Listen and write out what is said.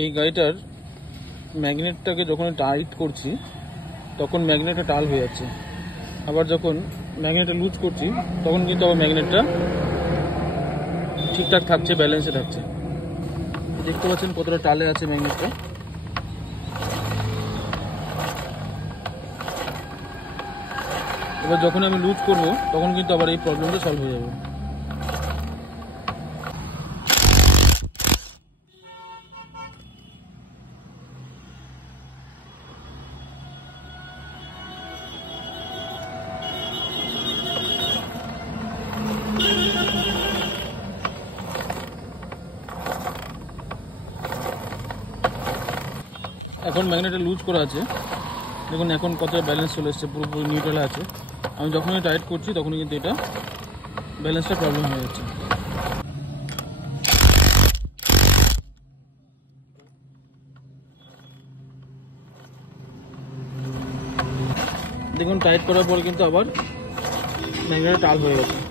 এই গাড়িটার ম্যাগনেটটাকে যখন টাইট করছি তখন ম্যাগনেটটা টাল হয়ে যাচ্ছে, আবার যখন ম্যাগনেটটা লুজ করছি তখন কিন্তু আবার ম্যাগনেটটা ঠিকঠাক থাকছে, ব্যালেন্সে থাকছে। দেখতে পাচ্ছেন কতটা টালে আছে ম্যাগনেটটা। এবার যখন আমি লুজ করব তখন কিন্তু আবার এই প্রবলেমটা সলভ হয়ে যাবে। এখন ম্যাগনেটটা লুজ করা আছে, দেখুন এখন কতটা ব্যালেন্স চলে এসছে, পুরোপুরি নিউট্রালে আছে। আমি যখনই টাইট করছি তখনই কিন্তু এটা ব্যালেন্সটা প্রবলেম হয়ে যাচ্ছে। দেখুন টাইট করার পর কিন্তু আবার ম্যাগনেটটা টাল হয়ে গেছে।